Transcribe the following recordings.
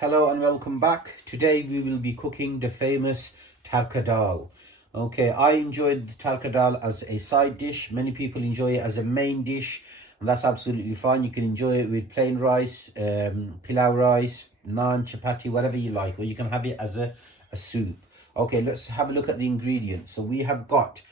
Hello and welcome back. Today we will be cooking the famous Tarka Daal. Okay, I enjoyed the Tarka Daal as a side dish. Many people enjoy it as a main dish, and that's absolutely fine. You can enjoy it with plain rice, pilau rice, naan, chapati, whatever you like, or you can have it as a soup. Okay, let's have a look at the ingredients. So we have got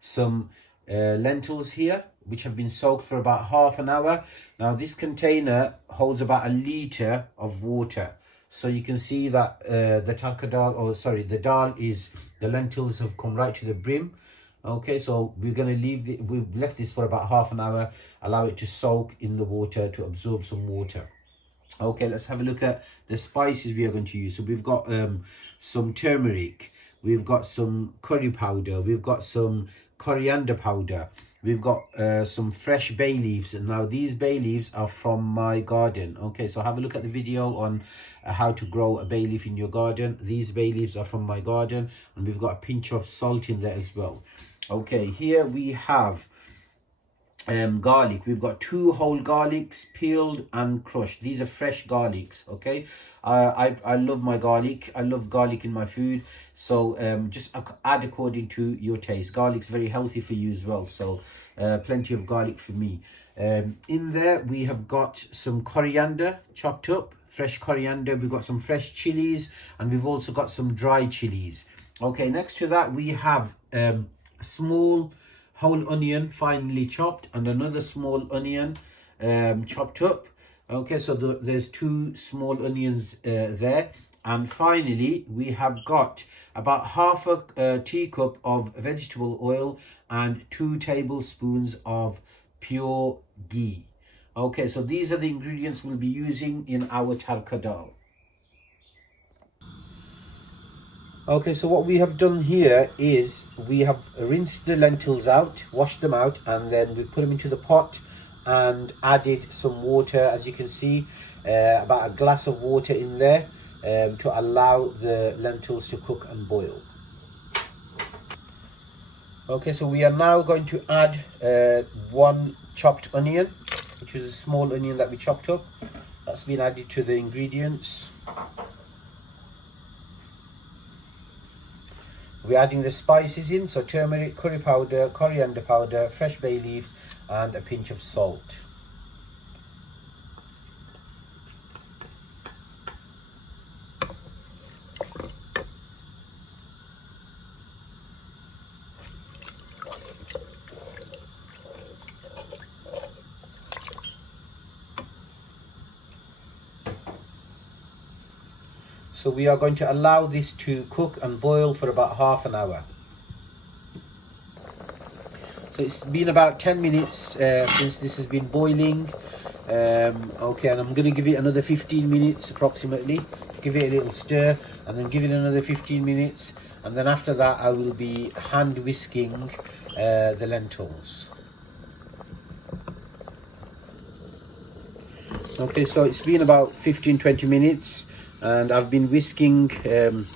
some lentils here, which have been soaked for about half an hour. Now this container holds about a litre of water. So you can see that the tarka dal, the dal the lentils have come right to the brim. Okay, so we're going to we've left this for about half an hour, allow it to soak in the water to absorb some water. Okay, let's have a look at the spices we are going to use. So we've got some turmeric, we've got some curry powder, we've got some coriander powder, we've got some fresh bay leaves. And now these bay leaves are from my garden. Okay, so have a look at the video on how to grow a bay leaf in your garden. These bay leaves are from my garden, and we've got a pinch of salt in there as well. Okay, here we have garlic. We've got 2 whole garlics, peeled and crushed. These are fresh garlics. Okay, I love my garlic. I love garlic in my food, so just add according to your taste. Garlic's very healthy for you as well, so plenty of garlic for me. In there we have got some coriander chopped up, fresh coriander. We've got some fresh chilies, and we've also got some dry chilies. Okay, next to that we have small whole onion finely chopped, and another small onion chopped up. Okay, so there's 2 small onions there. And finally we have got about half a teacup of vegetable oil and 2 tablespoons of pure ghee. Okay, so these are the ingredients we'll be using in our tarka dal. Okay, so what we have done here is we have rinsed the lentils out, washed them out, and then we put them into the pot and added some water. As you can see, about a glass of water in there to allow the lentils to cook and boil. Okay, so we are now going to add 1 chopped onion, which is a small onion that we chopped up. That's been added to the ingredients. We're adding the spices in, so turmeric, curry powder, coriander powder, fresh bay leaves, and a pinch of salt. So we are going to allow this to cook and boil for about half an hour. So it's been about 10 minutes since this has been boiling. Okay, and I'm going to give it another 15 minutes approximately. Give it a little stir, and then give it another 15 minutes. And then after that I will be hand whisking the lentils. Okay, so it's been about 15-20 minutes. And I've been whisking the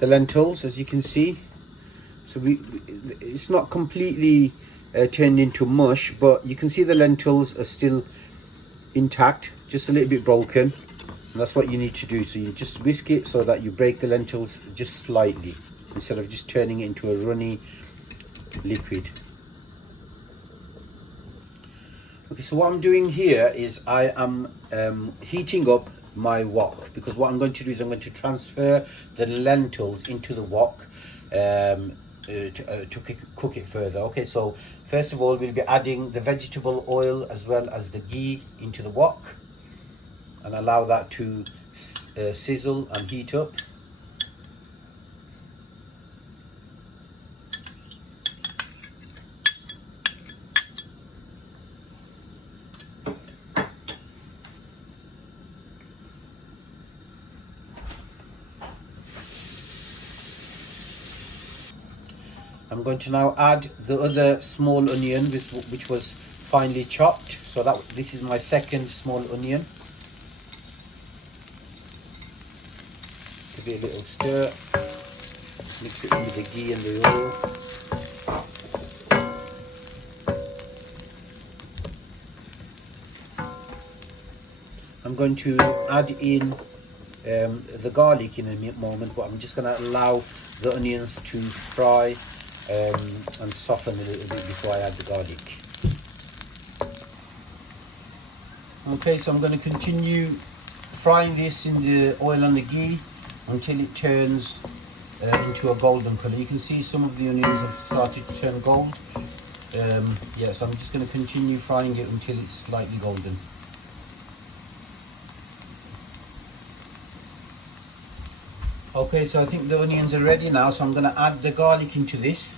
lentils, as you can see. So it's not completely turned into mush, but you can see the lentils are still intact, just a little bit broken. And that's what you need to do. So you just whisk it so that you break the lentils just slightly, instead of just turning it into a runny liquid. Okay, so what I'm doing here is I am heating up my wok, because what I'm going to do is I'm going to transfer the lentils into the wok to cook it further. Okay, so first of all we'll be adding the vegetable oil as well as the ghee into the wok, and allow that to sizzle and heat up. I'm going to now add the other small onion, which was finely chopped. So this is my second small onion. Give it a little stir. Mix it in with the ghee and the oil. I'm going to add in the garlic in a moment, but I'm just going to allow the onions to fry and soften a little bit before I add the garlic. Okay, so I'm going to continue frying this in the oil and the ghee until it turns into a golden color. You can see some of the onions have started to turn gold. Yes, I'm just going to continue frying it until it's slightly golden. Okay, so I think the onions are ready now, so I'm going to add the garlic into this.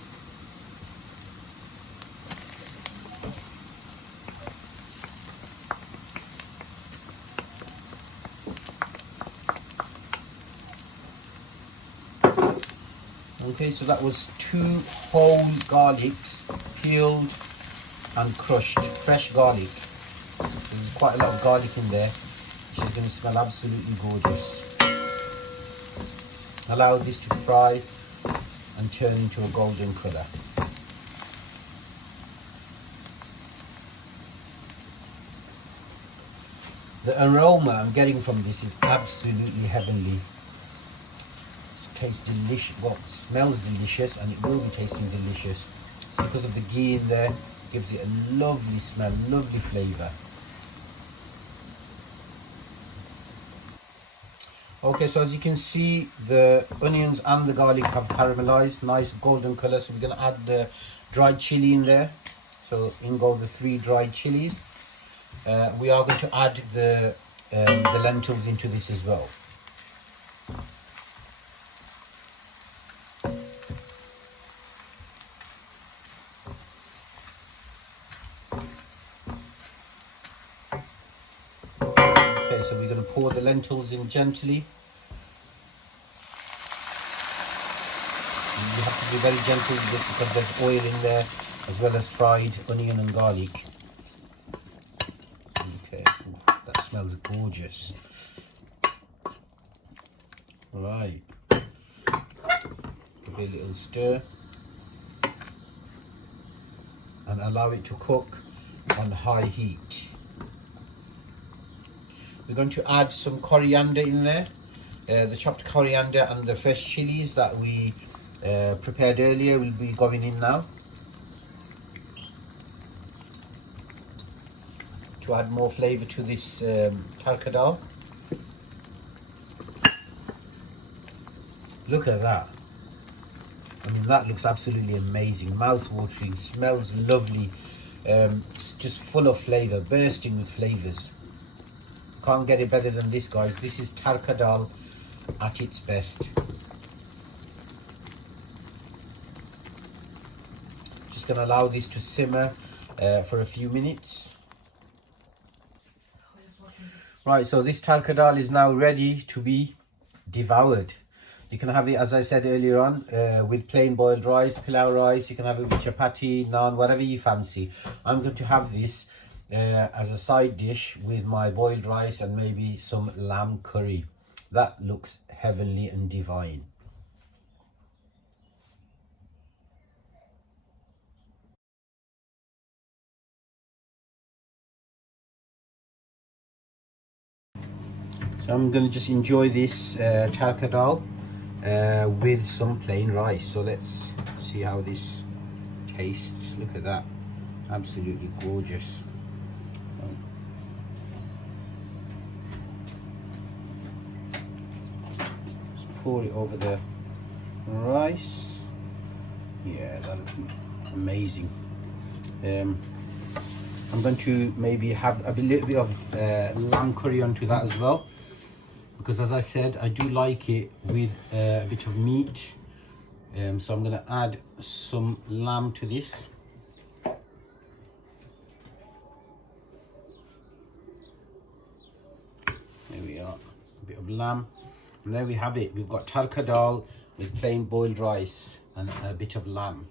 Okay, so that was 2 whole garlics, peeled and crushed, fresh garlic. So there's quite a lot of garlic in there, which is going to smell absolutely gorgeous. Allow this to fry and turn into a golden colour. The aroma I'm getting from this is absolutely heavenly. It tastes delicious, well, it smells delicious, and it will be tasting delicious. So because of the ghee in there, it gives it a lovely smell, lovely flavour. Okay, so as you can see, the onions and the garlic have caramelized, nice golden color. So we're going to add the dried chili in there. So in go the 3 dried chilies. We are going to add the lentils into this as well. Okay, so we're going to pour the lentils in gently. You have to be very gentle with this because there's oil in there as well as fried onion and garlic. Okay, ooh, that smells gorgeous. Right, give it a little stir and allow it to cook on high heat. We're going to add some coriander in there, the chopped coriander and the fresh chilies that we prepared earlier will be going in now to add more flavour to this Tarka Daal. Look at that. I mean, that looks absolutely amazing, mouth-watering, smells lovely, it's just full of flavour, bursting with flavours. Can't get it better than this, guys. This is Tarka Daal at its best. Just going to allow this to simmer for a few minutes. Right, so this Tarka Daal is now ready to be devoured. You can have it, as I said earlier on, with plain boiled rice, pilau rice. You can have it with chapati, naan, whatever you fancy. I'm going to have this as a side dish with my boiled rice and maybe some lamb curry. That looks heavenly and divine. So I'm going to just enjoy this Tarka Daal with some plain rice. So let's see how this tastes. Look at that, absolutely gorgeous. Just pour it over the rice. Yeah, that looks amazing. I'm going to maybe have a little bit of lamb curry onto that as well, because as I said, I do like it with a bit of meat. So I'm going to add some lamb to this. There we are, a bit of lamb. And there we have it. We've got Tarka Daal with plain boiled rice and a bit of lamb.